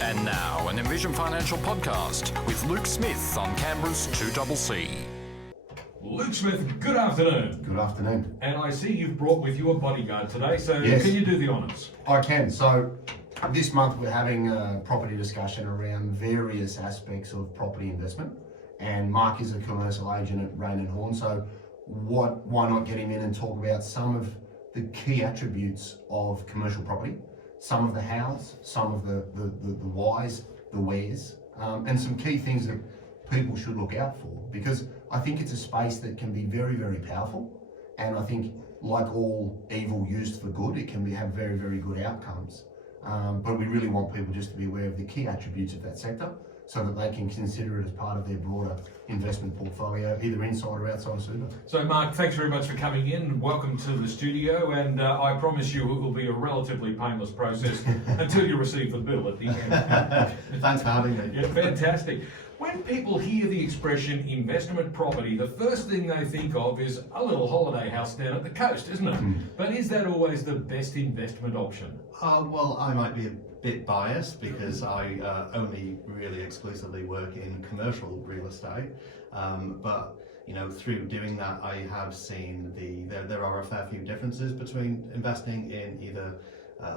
And now, an Envision Financial podcast with Luke Smith on Canberra's 2CC. Luke Smith, good afternoon. Good afternoon. And I see you've brought with you a bodyguard today, so Yes. Can you do the honours? I can. So this month we're having a property discussion around various aspects of property investment, and Mark is a commercial agent at Raine Horne, so why not get him in and talk about some of the key attributes of commercial property, some of the hows, some of the whys, the wheres, and some key things that people should look out for, because I think it's a space that can be very, very powerful, and I think like all evil used for good, it can have very, very good outcomes. But we really want people just to be aware of the key attributes of that sector so that they can consider it as part of their broader investment portfolio, either inside or outside of super. So Mark, thanks very much for coming in. Welcome to the studio, and I promise you it will be a relatively painless process until you receive the bill at the end. Thanks for having me. Yeah, fantastic. When people hear the expression investment property, the first thing they think of is a little holiday house down at the coast, isn't it? But is that always the best investment option? Well, I might be a bit biased because I only really exclusively work in commercial real estate. But you know, through doing that, I have seen there are a fair few differences between investing in either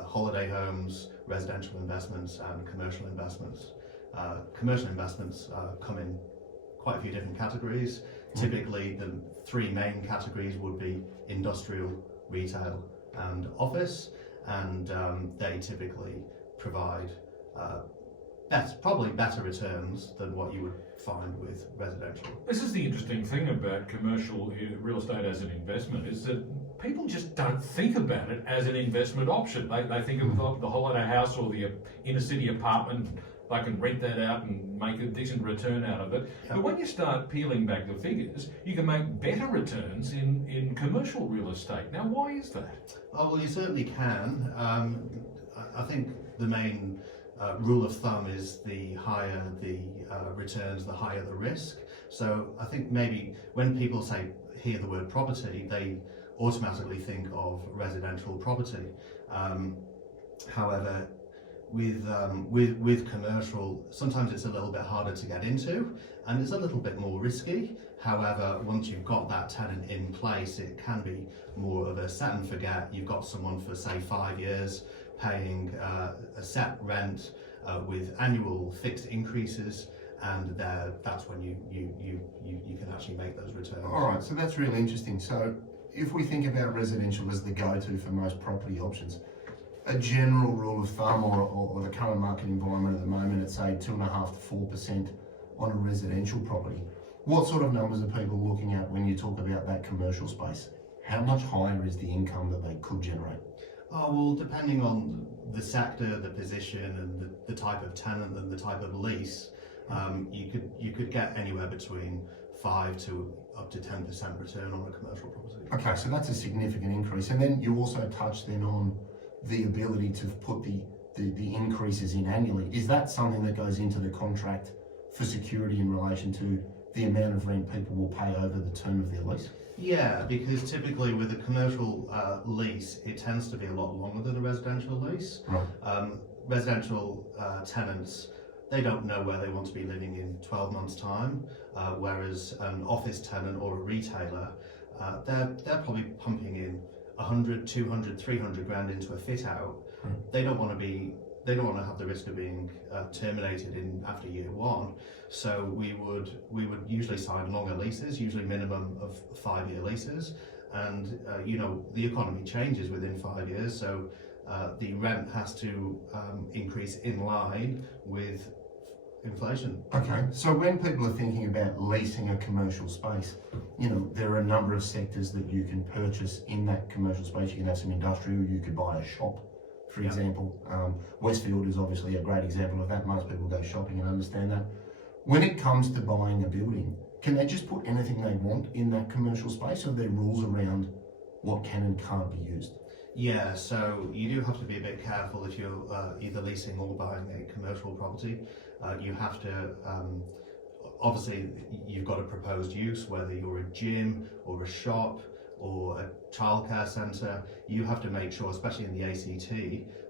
holiday homes, residential investments, and commercial investments. Commercial investments come in quite a few different categories. Typically, the three main categories would be industrial, retail, and office, and they typically provide probably better returns than what you would find with residential. This is the interesting thing about commercial real estate as an investment, is that people just don't think about it as an investment option. They think of the holiday house or the inner city apartment. They can rent that out and make a decent return out of it. Yeah. But when you start peeling back the figures, you can make better returns in commercial real estate. Now, why is that? Oh, well, you certainly can. I think the main rule of thumb is the higher the returns, the higher the risk. So I think maybe when people hear the word property, they automatically think of residential property. However, with commercial, sometimes it's a little bit harder to get into and it's a little bit more risky. However, once you've got that tenant in place, it can be more of a set and forget. You've got someone for say 5 years paying a set rent with annual fixed increases, and that's when you can actually make those returns. All right, so that's really interesting. So if we think about residential as the go-to for most property options, a general rule of thumb or the current market environment at the moment, it's say 2.5% to 4% on a residential property. What sort of numbers are people looking at when you talk about that commercial space? How much higher is the income that they could generate? Oh, well, depending on the sector, the position, and the type of tenant and the type of lease, you could get anywhere between 5 to up to 10% return on a commercial property. Okay, so that's a significant increase. And then you also touched then on the ability to put the increases in annually. Is that something that goes into the contract for security in relation to the amount of rent people will pay over the term of their lease? Yeah, because typically with a commercial lease, it tends to be a lot longer than a residential lease. Right. Residential tenants, they don't know where they want to be living in 12 months' time, whereas an office tenant or a retailer, they're probably pumping in 100, 200, 300 grand into a fit out. They don't want to have the risk of being terminated after year one. So we would usually sign longer leases, usually minimum of 5-year leases. And you know, the economy changes within 5 years, so the rent has to increase in line with inflation. Okay, so when people are thinking about leasing a commercial space, you know, there are a number of sectors that you can purchase in that commercial space. You can have some industrial, you could buy a shop, for example. Westfield is obviously a great example of that. Most people go shopping and understand that. When it comes to buying a building, can they just put anything they want in that commercial space, or are there rules around what can and can't be used? Yeah, so you do have to be a bit careful if you're either leasing or buying a commercial property. You have to, obviously you've got a proposed use, whether you're a gym or a shop or a childcare centre. You have to make sure, especially in the ACT,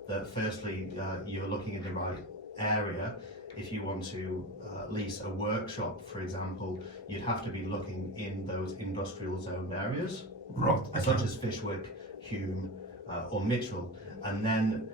that firstly you're looking in the right area. If you want to lease a workshop, for example, you'd have to be looking in those industrial zoned areas, Right. such as Fishwick, Hume, or Mitchell, and then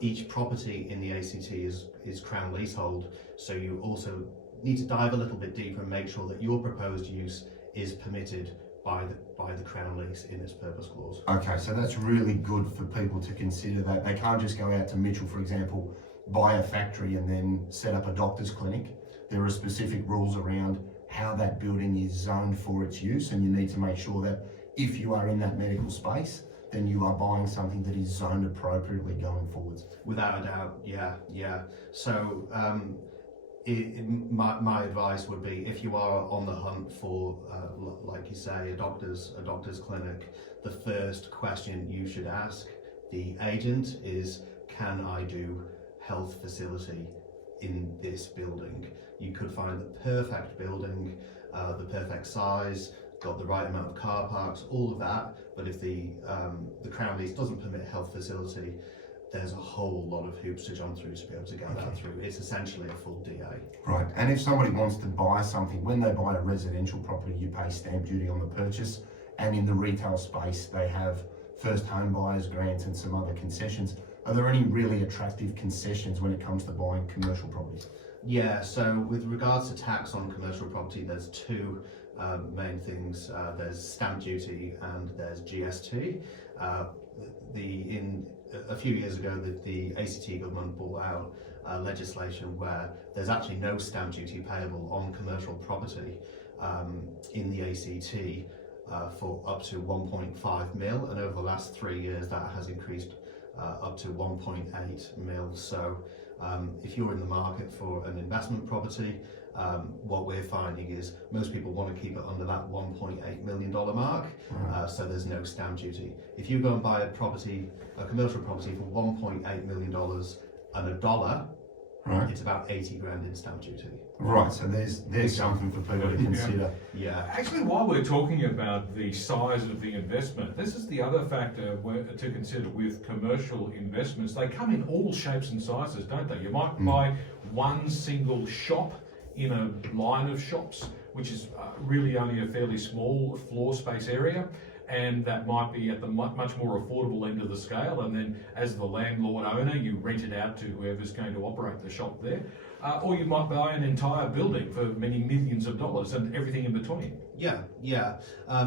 each property in the ACT is Crown leasehold, so you also need to dive a little bit deeper and make sure that your proposed use is permitted by the Crown lease in its purpose clause. Okay, so that's really good for people to consider, that they can't just go out to Mitchell, for example, buy a factory and then set up a doctor's clinic. There are specific rules around how that building is zoned for its use, and you need to make sure that if you are in that medical space, then you are buying something that is zoned appropriately going forwards. Without a doubt, yeah. So my advice would be, if you are on the hunt for, like you say, a doctor's clinic, the first question you should ask the agent is, can I do health facility in this building? You could find the perfect building, the perfect size, got the right amount of car parks, all of that, but if the Crown lease doesn't permit health facility, there's a whole lot of hoops to jump through to be able to get that through. It's essentially a full DA. Right, and if somebody wants to buy something, when they buy a residential property, you pay stamp duty on the purchase, and in the retail space, they have first home buyers grants and some other concessions. Are there any really attractive concessions when it comes to buying commercial properties? Yeah, so with regards to tax on commercial property, there's two main things. There's stamp duty and there's GST. A few years ago, the ACT government brought out legislation where there's actually no stamp duty payable on commercial property in the ACT for up to 1.5 mil, and over the last 3 years that has increased up to 1.8 mil. So if you're in the market for an investment property, what we're finding is most people want to keep it under that $1.8 million mark, so there's no stamp duty. If you go and buy a commercial property for $1.8 million and a dollar, it's about 80 grand in stamp duty. Right, so there's something for people to consider. Yeah. Actually, while we're talking about the size of the investment, this is the other factor to consider with commercial investments. They come in all shapes and sizes, don't they? You might buy one single shop in a line of shops, which is really only a fairly small floor space area, and that might be at the much more affordable end of the scale, and then as the landlord owner you rent it out to whoever's going to operate the shop there, or you might buy an entire building for many millions of dollars and everything in between. Yeah.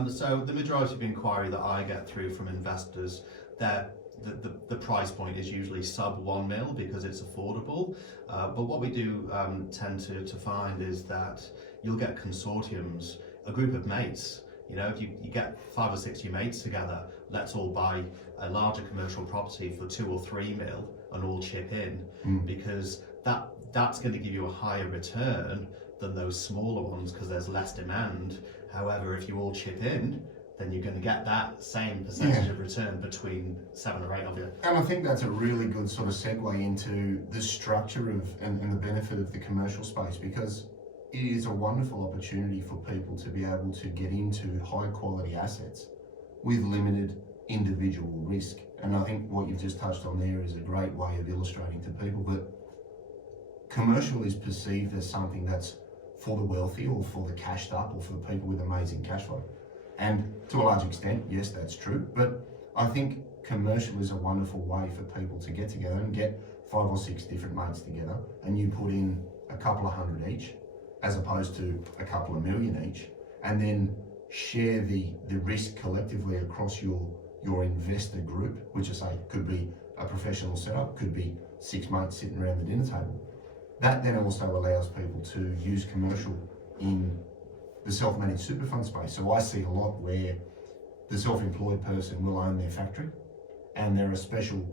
So the majority of inquiry that I get through from investors, that the price point is usually sub 1 mil because it's affordable, but what we do tend to find is that you'll get consortiums, a group of mates. You know, if you get 5 or 6 of your mates together, let's all buy a larger commercial property for 2 or 3 mil and all chip in, because that's going to give you a higher return than those smaller ones because there's less demand. However, if you all chip in, then you're going to get that same percentage of return between 7 or 8 of you. And I think that's a really good sort of segue into the structure of and the benefit of the commercial space, because it is a wonderful opportunity for people to be able to get into high quality assets with limited individual risk. And I think what you've just touched on there is a great way of illustrating to people that commercial is perceived as something that's for the wealthy or for the cashed up or for the people with amazing cash flow. And to a large extent, yes, that's true. But I think commercial is a wonderful way for people to get together and get 5 or 6 different mates together, and you put in a couple of hundred each, as opposed to a couple of million each, and then share the risk collectively across your investor group, which I say could be a professional setup, could be 6 mates sitting around the dinner table. That then also allows people to use commercial in the self-managed super fund space. So I see a lot where the self-employed person will own their factory, and there are special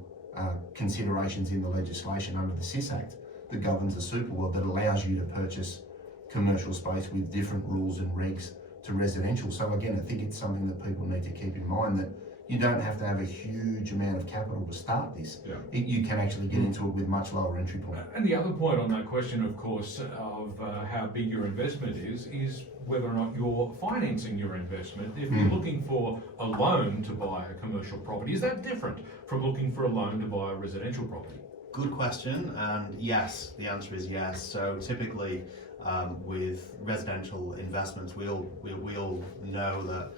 considerations in the legislation under the SIS Act that governs the super world that allows you to purchase commercial space with different rules and regs to residential. So again, I think it's something that people need to keep in mind, that you don't have to have a huge amount of capital to start this. You can actually get into it with much lower entry point. And the other point on that question, of course, of how big your investment is whether or not you're financing your investment. If you're looking for a loan to buy a commercial property, is that different from looking for a loan to buy a residential property? Good question, and yes, the answer is yes. So typically, with residential investments, we all know that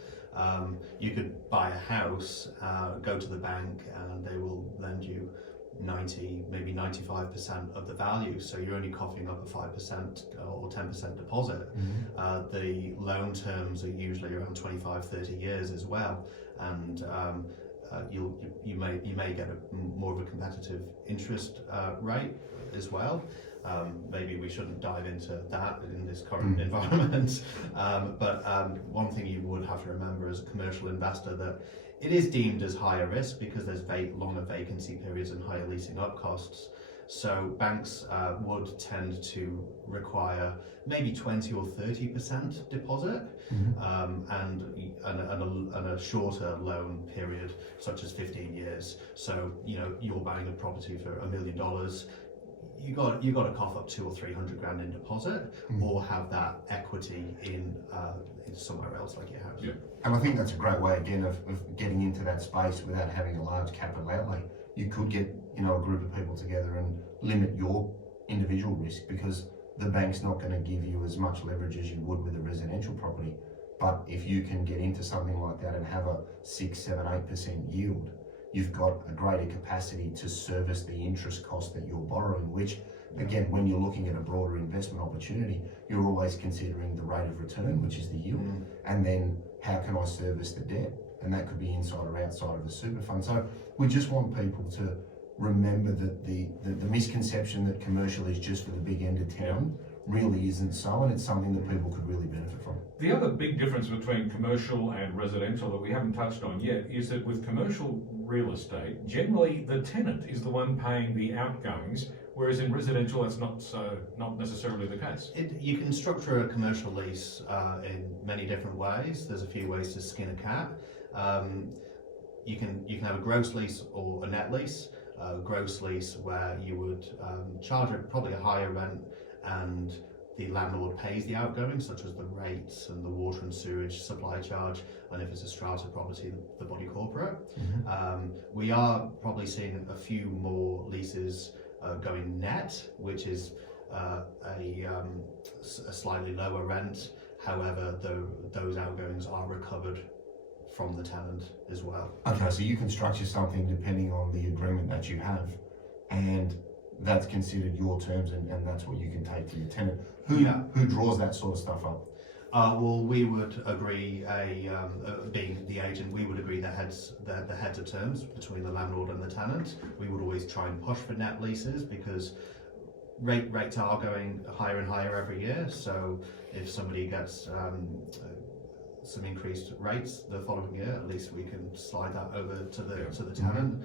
you could buy a house, go to the bank, and they will lend you 90, maybe 95% of the value. So you're only coughing up a 5% or 10% deposit. The loan terms are usually around 25, 30 years as well, and you may get more of a competitive interest rate as well. Maybe we shouldn't dive into that in this current environment, but one thing you would have to remember as a commercial investor, that it is deemed as higher risk because there's longer vacancy periods and higher leasing up costs. So banks would tend to require maybe 20 or 30% deposit, and a shorter loan period, such as 15 years. So you're buying a property for $1 million. You got to cough up 200 or 300 grand in deposit, or have that equity in somewhere else like your house. Yeah. And I think that's a great way again of getting into that space without having a large capital outlay. You could get a group of people together and limit your individual risk, because the bank's not going to give you as much leverage as you would with a residential property. But if you can get into something like that and have a 6, 7, 8% yield, you've got a greater capacity to service the interest cost that you're borrowing, which again, when you're looking at a broader investment opportunity, you're always considering the rate of return, which is the yield, and then how can I service the debt? And that could be inside or outside of the super fund. So we just want people to remember that the misconception that commercial is just for the big end of town really isn't so, and it's something that people could really benefit from. The other big difference between commercial and residential that we haven't touched on yet is that with commercial real estate, generally the tenant is the one paying the outgoings, whereas in residential that's not necessarily the case. You can structure a commercial lease in many different ways. There's a few ways to skin a cat. You can have a gross lease or a net lease. Gross lease where you would charge probably a higher rent, and the landlord pays the outgoings, such as the rates and the water and sewage supply charge, and if it's a strata property, the body corporate. We are probably seeing a few more leases going net, which is a slightly lower rent. However, those outgoings are recovered from the tenant as well. Okay, so you can structure something depending on the agreement that you have, and that's considered your terms, and that's what you can take to your tenant. Who draws that sort of stuff up? Well, we would agree, being the agent, we would agree the heads of terms between the landlord and the tenant. We would always try and push for net leases, because rates are going higher and higher every year. So if somebody gets some increased rates the following year, at least we can slide that over to the tenant.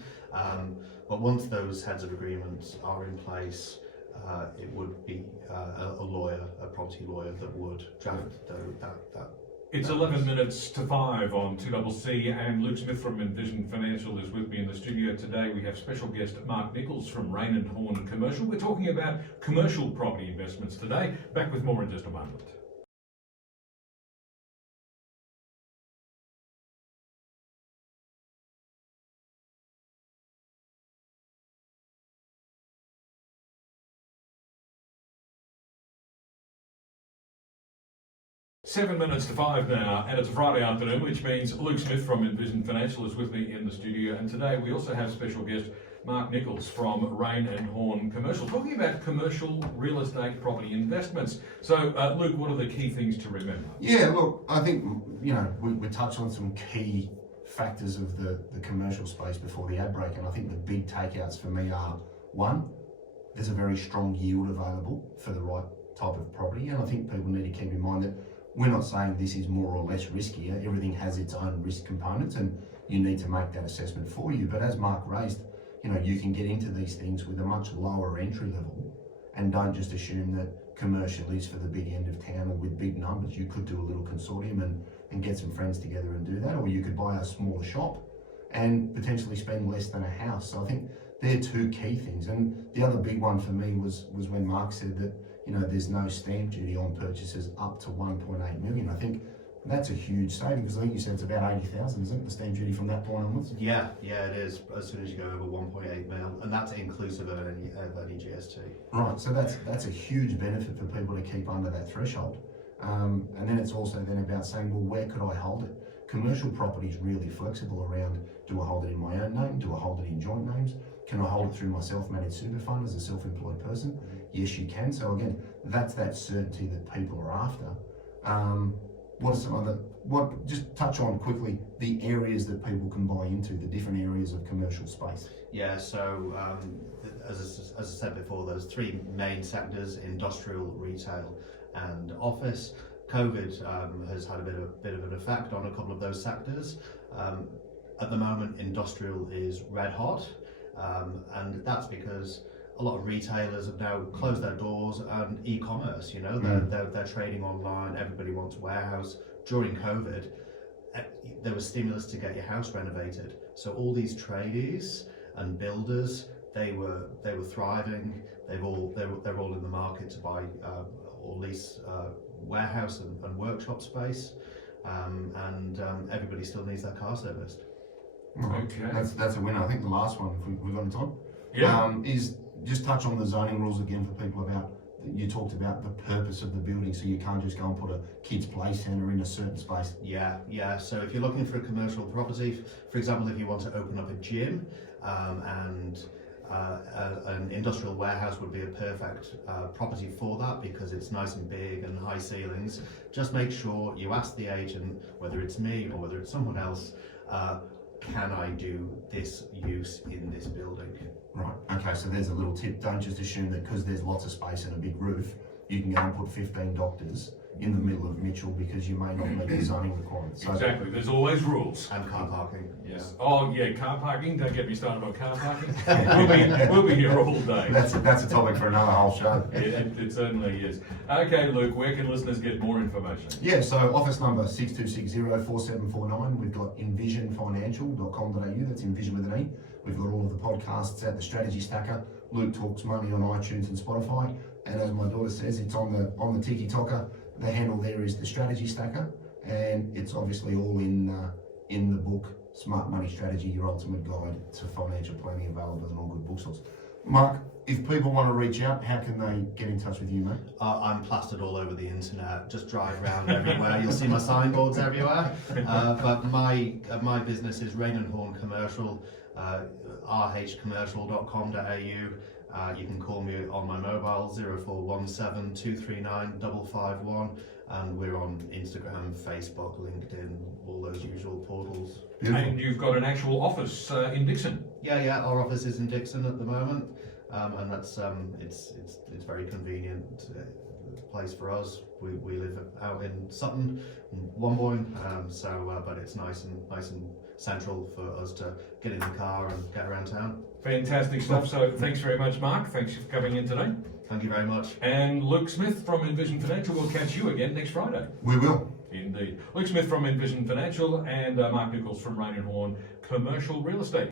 But once those heads of agreements are in place, it would be a property lawyer that would draft that. It's 11 minutes to 5 on 2CC, and Luke Smith from Envision Financial is with me in the studio today. We have special guest Mark Nicholls from Raine Horne Commercial. We're talking about commercial property investments today. Back with more in just a moment. Seven minutes to 5 now, and it's a Friday afternoon, which means Luke Smith from Envision Financial is with me in the studio. And today we also have special guest Mark Nicholls from Raine Horne Commercial, talking about commercial real estate property investments. So, Luke, what are the key things to remember? Yeah, look, I think we touched on some key factors of the commercial space before the ad break, and I think the big takeouts for me are, one, there's a very strong yield available for the right type of property, and I think people need to keep in mind that we're not saying this is more or less riskier. Everything has its own risk components, and you need to make that assessment for you. But as Mark raised, you can get into these things with a much lower entry level, and don't just assume that commercial is for the big end of town and with big numbers. You could do a little consortium and get some friends together and do that, or you could buy a smaller shop and potentially spend less than a house. So I think they're two key things. And the other big one for me was when Mark said that there's no stamp duty on purchases up to 1.8 million. I think That's a huge saving, because I think you said it's about 80,000, isn't it, the stamp duty from that point onwards? Yeah, it is. As soon as you go over 1.8 mil, and that's inclusive of any GST. Right, so that's a huge benefit for people to keep under that threshold. And then it's also then about saying, well, where could I hold it? Commercial property is really flexible around, do I hold it in my own name? Do I hold it in joint names? Can I hold it through my self-managed super fund as a self-employed person? Yes, you can. So again, that's that certainty that people are after. What are some other, just touch on quickly the areas that people can buy into, the different areas of commercial space. Yeah, so as I said before, there's three main sectors: industrial, retail and office. COVID has had a bit of an effect on a couple of those sectors. At the moment, industrial is red hot, and that's because a lot of retailers have now closed their doors, and e-commerce, they're trading online. Everybody wants a warehouse. During COVID, there was stimulus to get your house renovated. So all these tradies and builders, they were thriving. They're all in the market to buy or lease warehouse and workshop space, and everybody still needs their car serviced. Okay. That's a winner. I think the last one, if we've got it on, is just touch on the zoning rules again for people about, you talked about the purpose of the building, so you can't just go and put a kids play centre in a certain space. Yeah. So if you're looking for a commercial property, for example, if you want to open up a gym, and an industrial warehouse would be a perfect property for that, because it's nice and big and high ceilings. Just make sure you ask the agent, whether it's me or whether it's someone else, can I do this use in this building? Right, okay, so there's a little tip. Don't just assume that because there's lots of space and a big roof, you can go and put 15 doctors in the middle of Mitchell, because you may not meet the zoning requirements. So, Exactly, there's always rules. And car parking. Yes. Oh yeah, car parking. Don't get me started on car parking. we'll be here all day. that's a topic for another whole show. It certainly is. Okay, Luke, where can listeners get more information? Yeah, so office number 62604749. We've got envisionfinancial.com.au. That's Envision with an E. We've got all of the podcasts at the Strategy Stacker. Luke Talks Money on iTunes and Spotify. And as my daughter says, it's on the Tiki Toker. The handle there is the Strategy Stacker, and it's obviously all in the book Smart Money Strategy, Your Ultimate Guide to Financial Planning, available in all good bookstores. Mark, if people want to reach out, how can they get in touch with you, mate? I'm plastered all over the internet. Just drive around everywhere. You'll see my signboards everywhere. But my business is Raine Horne Commercial, rhcommercial.com.au. You can call me on my mobile 0417 239 551, and we're on Instagram, Facebook, LinkedIn, all those usual portals. Beautiful. And you've got an actual office in Dixon. Yeah, our office is in Dixon at the moment, and that's it's very convenient place for us. We live out in Sutton, Wombourne, but it's nice and central for us to get in the car and get around town. Fantastic stuff. So thanks very much, Mark. Thanks for coming in today. Thank you very much. And Luke Smith from Envision Financial. We'll catch you again next Friday. We will. Indeed. Luke Smith from Envision Financial and Mark Nicholls from Raine Horne Commercial Real Estate.